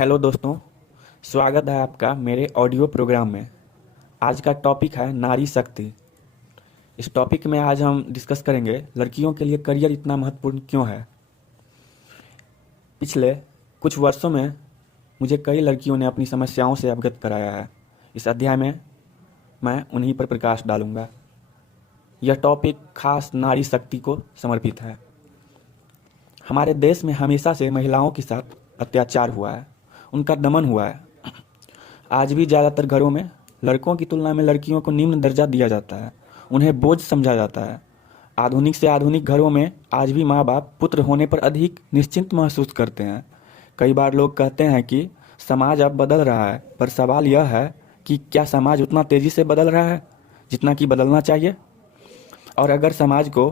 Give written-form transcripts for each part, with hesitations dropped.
Hello दोस्तों, स्वागत है आपका मेरे ऑडियो प्रोग्राम में। आज का टॉपिक है नारी शक्ति। इस टॉपिक में आज हम डिस्कस करेंगे लड़कियों के लिए करियर इतना महत्वपूर्ण क्यों है। पिछले कुछ वर्षों में मुझे कई लड़कियों ने अपनी समस्याओं से अवगत कराया है। इस अध्याय में मैं उन्हीं पर प्रकाश डालूंगा। यह टॉपिक खास नारी शक्ति को समर्पित है। हमारे देश में हमेशा से महिलाओं के साथ अत्याचार हुआ है, उनका दमन हुआ है। आज भी ज़्यादातर घरों में लड़कों की तुलना में लड़कियों को निम्न दर्जा दिया जाता है, उन्हें बोझ समझा जाता है। आधुनिक से आधुनिक घरों में आज भी माँ बाप पुत्र होने पर अधिक निश्चिंत महसूस करते हैं। कई बार लोग कहते हैं कि समाज अब बदल रहा है, पर सवाल यह है कि क्या समाज उतना तेज़ी से बदल रहा है जितना कि बदलना चाहिए? और अगर समाज को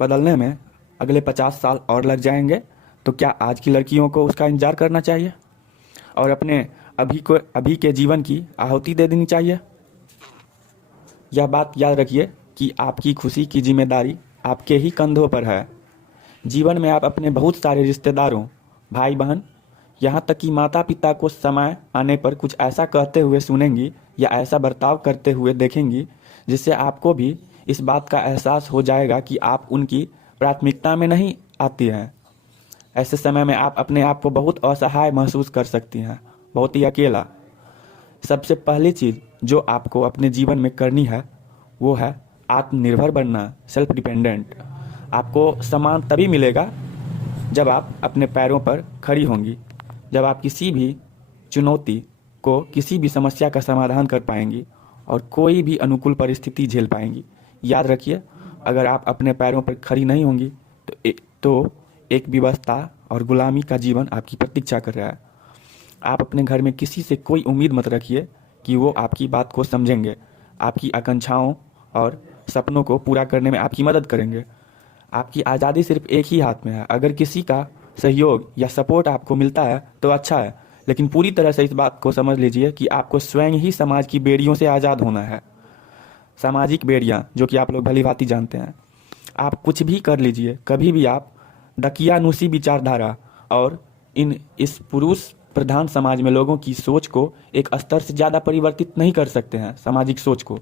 बदलने में अगले 50 साल और लग जाएंगे तो क्या आज की लड़कियों को उसका इंतजार करना चाहिए और अपने अभी के जीवन की आहुति दे देनी चाहिए? यह बात याद रखिए कि आपकी खुशी की जिम्मेदारी आपके ही कंधों पर है। जीवन में आप अपने बहुत सारे रिश्तेदारों, भाई बहन, यहाँ तक कि माता पिता को समय आने पर कुछ ऐसा कहते हुए सुनेंगी या ऐसा बर्ताव करते हुए देखेंगी जिससे आपको भी इस बात का एहसास हो जाएगा कि आप उनकी प्राथमिकता में नहीं आती हैं। ऐसे समय में आप अपने आप को बहुत असहाय महसूस कर सकती हैं, बहुत ही अकेला। सबसे पहली चीज़ जो आपको अपने जीवन में करनी है वो है आत्मनिर्भर बनना, सेल्फ डिपेंडेंट। आपको सम्मान तभी मिलेगा जब आप अपने पैरों पर खड़ी होंगी, जब आप किसी भी चुनौती को, किसी भी समस्या का समाधान कर पाएंगी और कोई भी अनुकूल परिस्थिति झेल पाएंगी। याद रखिए, अगर आप अपने पैरों पर खड़ी नहीं होंगी तो एक विवशता और गुलामी का जीवन आपकी प्रतीक्षा कर रहा है। आप अपने घर में किसी से कोई उम्मीद मत रखिए कि वो आपकी बात को समझेंगे, आपकी आकांक्षाओं और सपनों को पूरा करने में आपकी मदद करेंगे। आपकी आज़ादी सिर्फ एक ही हाथ में है। अगर किसी का सहयोग या सपोर्ट आपको मिलता है तो अच्छा है, लेकिन पूरी तरह से इस बात को समझ लीजिए कि आपको स्वयं ही समाज की बेड़ियों से आज़ाद होना है। सामाजिक बेड़ियाँ, जो कि आप लोग भली भांति जानते हैं। आप कुछ भी कर लीजिए, कभी भी आप दकियानूसी विचारधारा और इस पुरुष प्रधान समाज में लोगों की सोच को एक स्तर से ज़्यादा परिवर्तित नहीं कर सकते हैं। सामाजिक सोच को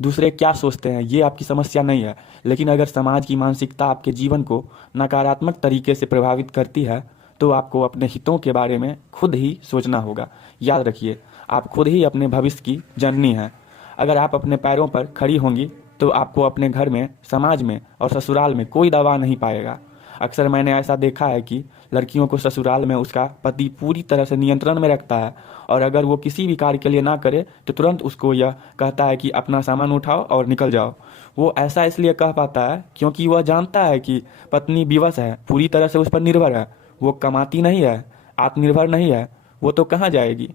दूसरे क्या सोचते हैं ये आपकी समस्या नहीं है, लेकिन अगर समाज की मानसिकता आपके जीवन को नकारात्मक तरीके से प्रभावित करती है तो आपको अपने हितों के बारे में खुद ही सोचना होगा। याद रखिए, आप खुद ही अपने भविष्य की जननी हैं। अगर आप अपने पैरों पर खड़ी होंगी तो आपको अपने घर में, समाज में और ससुराल में कोई दबा नहीं पाएगा। अक्सर मैंने ऐसा देखा है कि लड़कियों को ससुराल में उसका पति पूरी तरह से नियंत्रण में रखता है और अगर वो किसी भी कार्य के लिए ना करे तो तुरंत उसको यह कहता है कि अपना सामान उठाओ और निकल जाओ। वो ऐसा इसलिए कह पाता है क्योंकि वह जानता है कि पत्नी विवश है, पूरी तरह से उस पर निर्भर है। वो कमाती नहीं है, आत्मनिर्भर नहीं है, वो तो कहाँ जाएगी,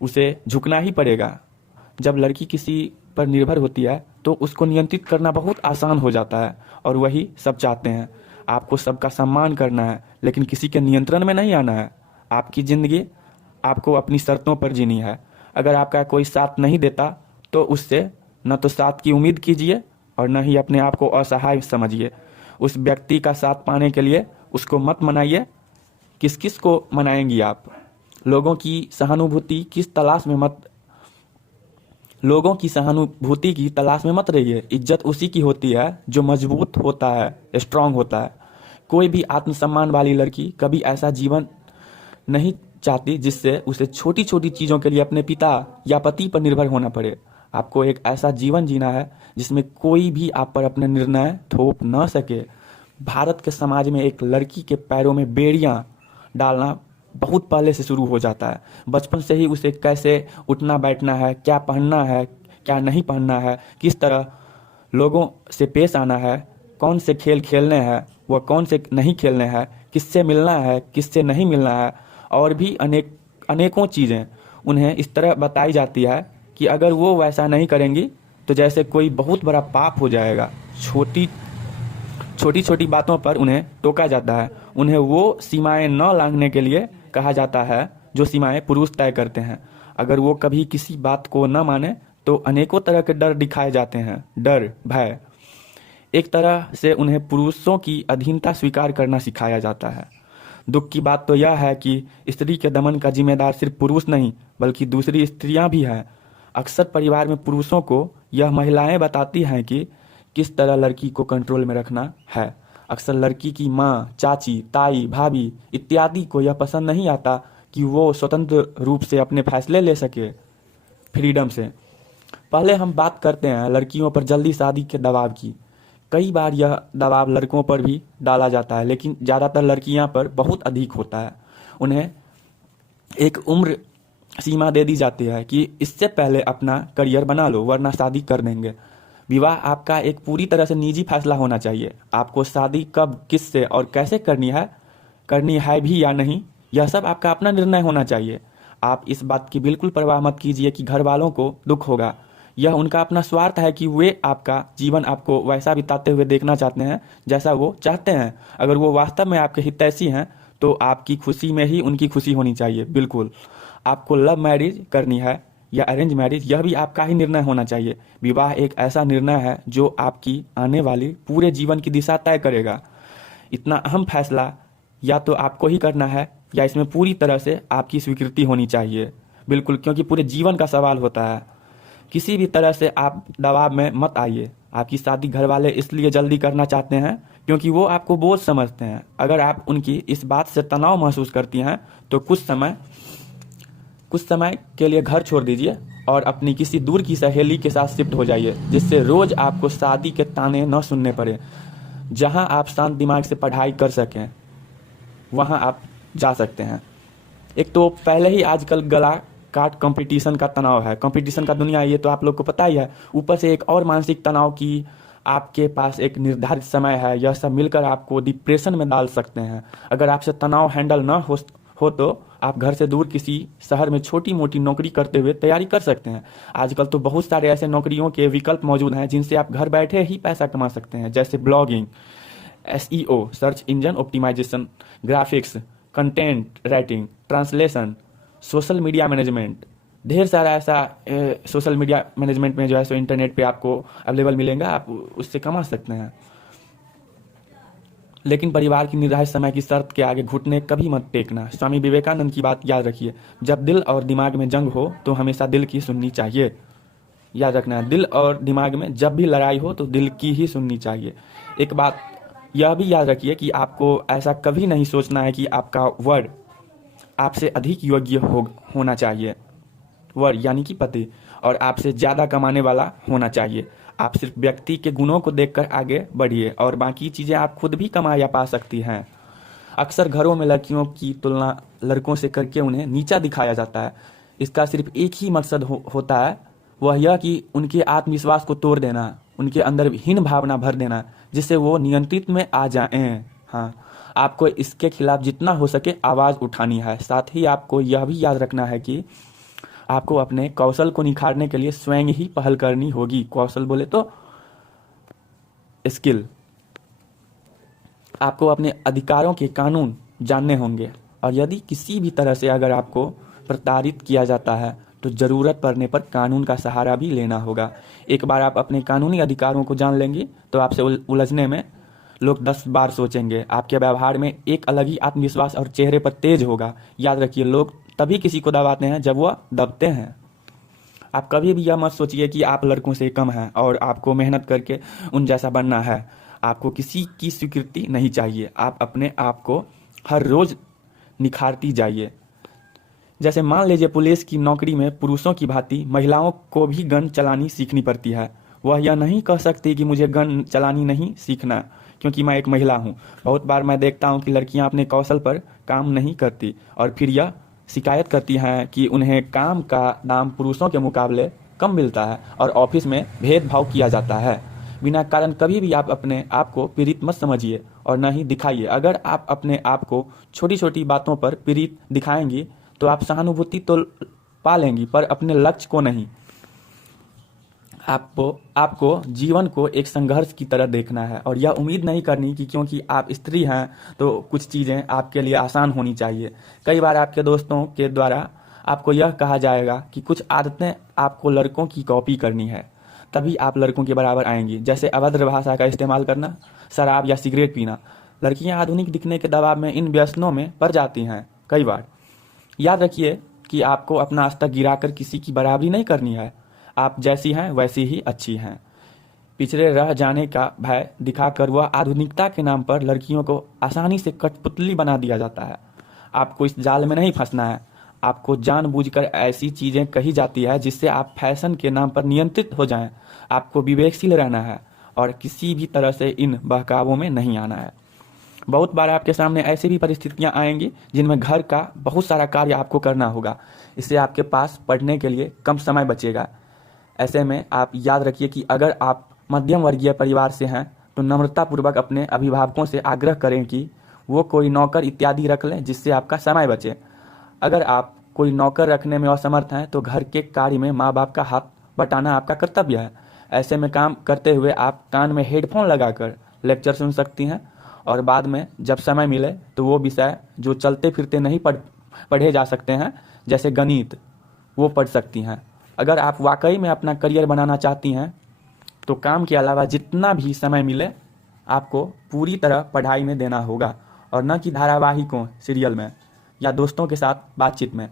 उसे झुकना ही पड़ेगा। जब लड़की किसी पर निर्भर होती है तो उसको नियंत्रित करना बहुत आसान हो जाता है और वही सब चाहते हैं। आपको सबका सम्मान करना है, लेकिन किसी के नियंत्रण में नहीं आना है। आपकी ज़िंदगी आपको अपनी शर्तों पर जीनी है। अगर आपका कोई साथ नहीं देता तो उससे न तो साथ की उम्मीद कीजिए और न ही अपने आप को असहाय समझिए। उस व्यक्ति का साथ पाने के लिए उसको मत मनाइए। किस किस को मनाएंगी आप? लोगों की सहानुभूति की तलाश में मत रहिए। इज्जत उसी की होती है जो मजबूत होता है, स्ट्रांग होता है। कोई भी आत्मसम्मान वाली लड़की कभी ऐसा जीवन नहीं चाहती जिससे उसे छोटी छोटी चीज़ों के लिए अपने पिता या पति पर निर्भर होना पड़े। आपको एक ऐसा जीवन जीना है जिसमें कोई भी आप पर अपने निर्णय थोप न सके। भारत के समाज में एक लड़की के पैरों में बेड़ियां डालना बहुत पहले से शुरू हो जाता है। बचपन से ही उसे कैसे उठना बैठना है, क्या पहनना है, क्या नहीं पहनना है, किस तरह लोगों से पेश आना है, कौन से खेल खेलने हैं, वह कौन से नहीं खेलने हैं, किससे मिलना है, किससे नहीं मिलना है, और भी अनेकों चीज़ें उन्हें इस तरह बताई जाती है कि अगर वो वैसा नहीं करेंगी तो जैसे कोई बहुत बड़ा पाप हो जाएगा। छोटी छोटी बातों पर उन्हें टोका जाता है। उन्हें वो सीमाएं न लांघने के लिए कहा जाता है जो सीमाएं पुरुष तय करते हैं। अगर वो कभी किसी बात को न माने तो अनेकों तरह के डर दिखाए जाते हैं। डर, भय, एक तरह से उन्हें पुरुषों की अधीनता स्वीकार करना सिखाया जाता है। दुख की बात तो यह है कि स्त्री के दमन का जिम्मेदार सिर्फ पुरुष नहीं बल्कि दूसरी स्त्रियां भी हैं। अक्सर परिवार में पुरुषों को यह महिलाएं बताती हैं कि किस तरह लड़की को कंट्रोल में रखना है। अक्सर लड़की की माँ, चाची, ताई, भाभी इत्यादि को यह पसंद नहीं आता कि वो स्वतंत्र रूप से अपने फैसले ले सके, फ्रीडम से। पहले हम बात करते हैं लड़कियों पर जल्दी शादी के दबाव की। कई बार यह दबाव लड़कों पर भी डाला जाता है, लेकिन ज़्यादातर लड़कियां पर बहुत अधिक होता है। उन्हें एक उम्र सीमा दे दी जाती है कि इससे पहले अपना करियर बना लो वरना शादी कर देंगे। विवाह आपका एक पूरी तरह से निजी फैसला होना चाहिए। आपको शादी कब, किससे और कैसे करनी है भी या नहीं, यह सब आपका अपना निर्णय होना चाहिए। आप इस बात की बिल्कुल परवाह मत कीजिए कि घर वालों को दुख होगा। यह उनका अपना स्वार्थ है कि वे आपका जीवन आपको वैसा बिताते हुए देखना चाहते हैं जैसा वो चाहते हैं। अगर वो वास्तव में आपके हितैषी हैं तो आपकी खुशी में ही उनकी खुशी होनी चाहिए। बिल्कुल, आपको लव मैरिज करनी है या अरेंज मैरिज, यह भी आपका ही निर्णय होना चाहिए। विवाह एक ऐसा निर्णय है जो आपकी आने वाली पूरे जीवन की दिशा तय करेगा। इतना अहम फैसला या तो आपको ही करना है या इसमें पूरी तरह से आपकी स्वीकृति होनी चाहिए। बिल्कुल, क्योंकि पूरे जीवन का सवाल होता है। किसी भी तरह से आप दबाव में मत आइए। आपकी शादी घर वाले इसलिए जल्दी करना चाहते हैं क्योंकि वो आपको बोझ समझते हैं। अगर आप उनकी इस बात से तनाव महसूस करती हैं तो कुछ समय के लिए घर छोड़ दीजिए और अपनी किसी दूर की सहेली के साथ शिफ्ट हो जाइए, जिससे रोज आपको शादी के ताने न सुनने पड़े। जहां आप शांत दिमाग से पढ़ाई कर सकें वहां आप जा सकते हैं। एक तो पहले ही आजकल गला काट कंपटीशन का तनाव है, कंपटीशन का दुनिया, ये तो आप लोग को पता ही है। ऊपर से एक और मानसिक तनाव की आपके पास एक निर्धारित समय है। यह सब मिलकर आपको डिप्रेशन में डाल सकते हैं। अगर आपसे तनाव हैंडल न हो तो आप घर से दूर किसी शहर में छोटी मोटी नौकरी करते हुए तैयारी कर सकते हैं। आजकल तो बहुत सारे ऐसे नौकरियों के विकल्प मौजूद हैं जिनसे आप घर बैठे ही पैसा कमा सकते हैं, जैसे blogging, SEO search engine optimisation, graphics, content writing, translation, social media management. ढेर सारा ऐसा सोशल मीडिया मैनेजमेंट में जो है सो इंटरनेट पे आपको अवेलेबल मिलेगा, आप उससे कमा सकते हैं। लेकिन परिवार की निर्धारित समय की शर्त के आगे घुटने कभी मत टेकना। स्वामी विवेकानंद की बात याद रखिए, जब दिल और दिमाग में जंग हो तो हमेशा दिल की सुननी चाहिए। याद रखना है, दिल और दिमाग में जब भी लड़ाई हो तो दिल की ही सुननी चाहिए। एक बात यह भी याद रखिए कि आपको ऐसा कभी नहीं सोचना है कि आपका वर आपसे अधिक योग्य होना चाहिए, वर यानी कि पति, और आपसे ज़्यादा कमाने वाला होना चाहिए। आप सिर्फ व्यक्ति के गुणों को देखकर आगे बढ़िए और बाकी चीज़ें आप खुद भी कमा या पा सकती हैं। अक्सर घरों में लड़कियों की तुलना लड़कों से करके उन्हें नीचा दिखाया जाता है। इसका सिर्फ एक ही मकसद होता है, वह यह कि उनके आत्मविश्वास को तोड़ देना, उनके अंदर हीन भावना भर देना, जिससे वो नियंत्रित में आ जाएं। हाँ, आपको इसके खिलाफ जितना हो सके आवाज़ उठानी है। साथ ही आपको यह भी याद रखना है कि आपको अपने कौशल को निखारने के लिए स्वयं ही पहल करनी होगी। कौशल बोले तो स्किल। आपको अपने अधिकारों के कानून जानने होंगे और यदि किसी भी तरह से अगर आपको प्रताड़ित किया जाता है तो ज़रूरत पड़ने पर कानून का सहारा भी लेना होगा। एक बार आप अपने कानूनी अधिकारों को जान लेंगे तो आपसे उलझने में लोग 10 बार सोचेंगे। आपके व्यवहार में एक अलग ही आत्मविश्वास और चेहरे पर तेज होगा। याद रखिए, लोग तभी किसी को दबाते हैं जब वह दबते हैं। आप कभी भी यह मत सोचिए कि आप लड़कों से कम हैं और आपको मेहनत करके उन जैसा बनना है। आपको किसी की स्वीकृति नहीं चाहिए। आप अपने आप को हर रोज़ निखारती जाइए। जैसे मान लीजिए पुलिस की नौकरी में पुरुषों की भांति महिलाओं को भी गन चलानी सीखनी पड़ती है। वह यह नहीं कह सकती कि मुझे गन चलानी नहीं सीखना क्योंकि मैं एक महिला हूँ। बहुत बार मैं देखता हूँ कि लड़कियाँ अपने कौशल पर काम नहीं करती और फिर यह शिकायत करती हैं कि उन्हें काम का दाम पुरुषों के मुकाबले कम मिलता है और ऑफिस में भेदभाव किया जाता है। बिना कारण कभी भी आप अपने आप को पीड़ित मत समझिए और न ही दिखाइए। अगर आप अपने आप को छोटी छोटी बातों पर पीड़ित दिखाएंगी तो आप सहानुभूति तो पा लेंगी पर अपने लक्ष्य को नहीं। आपको जीवन को एक संघर्ष की तरह देखना है और यह उम्मीद नहीं करनी कि क्योंकि आप स्त्री हैं तो कुछ चीज़ें आपके लिए आसान होनी चाहिए। कई बार आपके दोस्तों के द्वारा आपको यह कहा जाएगा कि कुछ आदतें आपको लड़कों की कॉपी करनी है, तभी आप लड़कों के बराबर आएंगी। जैसे अभद्र भाषा का इस्तेमाल करना, शराब या सिगरेट पीना। लड़कियां आधुनिक दिखने के दबाव में इन व्यसनों में पड़ जाती हैं कई बार। याद रखिए कि आपको अपना स्तर गिराकर किसी की बराबरी नहीं करनी है। आप जैसी हैं वैसी ही अच्छी हैं। पिछड़े रह जाने का भय दिखाकर वह आधुनिकता के नाम पर लड़कियों को आसानी से कठपुतली बना दिया जाता है। आपको इस जाल में नहीं फंसना है। आपको जानबूझकर ऐसी चीज़ें कही जाती है जिससे आप फैशन के नाम पर नियंत्रित हो जाएं। आपको विवेकशील रहना है और किसी भी तरह से इन बहकावों में नहीं आना है। बहुत बार आपके सामने ऐसी भी परिस्थितियां आएंगी जिनमें घर का बहुत सारा कार्य आपको करना होगा। इससे आपके पास पढ़ने के लिए कम समय बचेगा। ऐसे में आप याद रखिए कि अगर आप मध्यम वर्गीय परिवार से हैं तो नम्रतापूर्वक अपने अभिभावकों से आग्रह करें कि वो कोई नौकर इत्यादि रख लें जिससे आपका समय बचे। अगर आप कोई नौकर रखने में असमर्थ हैं तो घर के कार्य में माँ बाप का हाथ बटाना आपका कर्तव्य है। ऐसे में काम करते हुए आप कान में हेडफोन लगाकर लेक्चर सुन सकती हैं और बाद में जब समय मिले तो वो विषय जो चलते फिरते नहीं पढ़े जा सकते हैं जैसे गणित, वो पढ़ सकती हैं। अगर आप वाकई में अपना करियर बनाना चाहती हैं तो काम के अलावा जितना भी समय मिले आपको पूरी तरह पढ़ाई में देना होगा और न कि धारावाहिकों, सीरियल में या दोस्तों के साथ बातचीत में।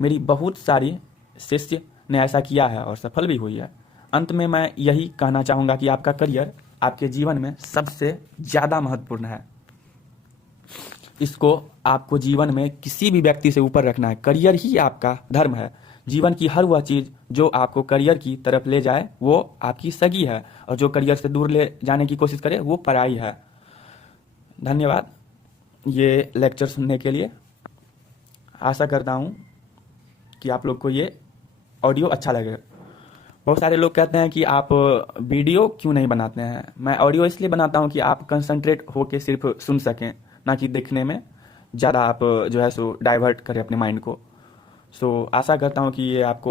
मेरी बहुत सारी शिष्य ने ऐसा किया है और सफल भी हुई है। अंत में मैं यही कहना चाहूँगा कि आपका करियर आपके जीवन में सबसे ज़्यादा महत्वपूर्ण है। इसको आपको जीवन में किसी भी व्यक्ति से ऊपर रखना है। करियर ही आपका धर्म है। जीवन की हर वह चीज़ जो आपको करियर की तरफ ले जाए वो आपकी सगी है और जो करियर से दूर ले जाने की कोशिश करे वो पराई है। धन्यवाद ये लेक्चर सुनने के लिए। आशा करता हूँ कि आप लोग को ये ऑडियो अच्छा लगेगा। बहुत सारे लोग कहते हैं कि आप वीडियो क्यों नहीं बनाते हैं। मैं ऑडियो इसलिए बनाता हूँ कि आप कंसंट्रेट होके सिर्फ सुन सकें, ना कि देखने में ज़्यादा आप जो है सो डाइवर्ट करें अपने माइंड को। सो आशा करता हूँ कि ये आपको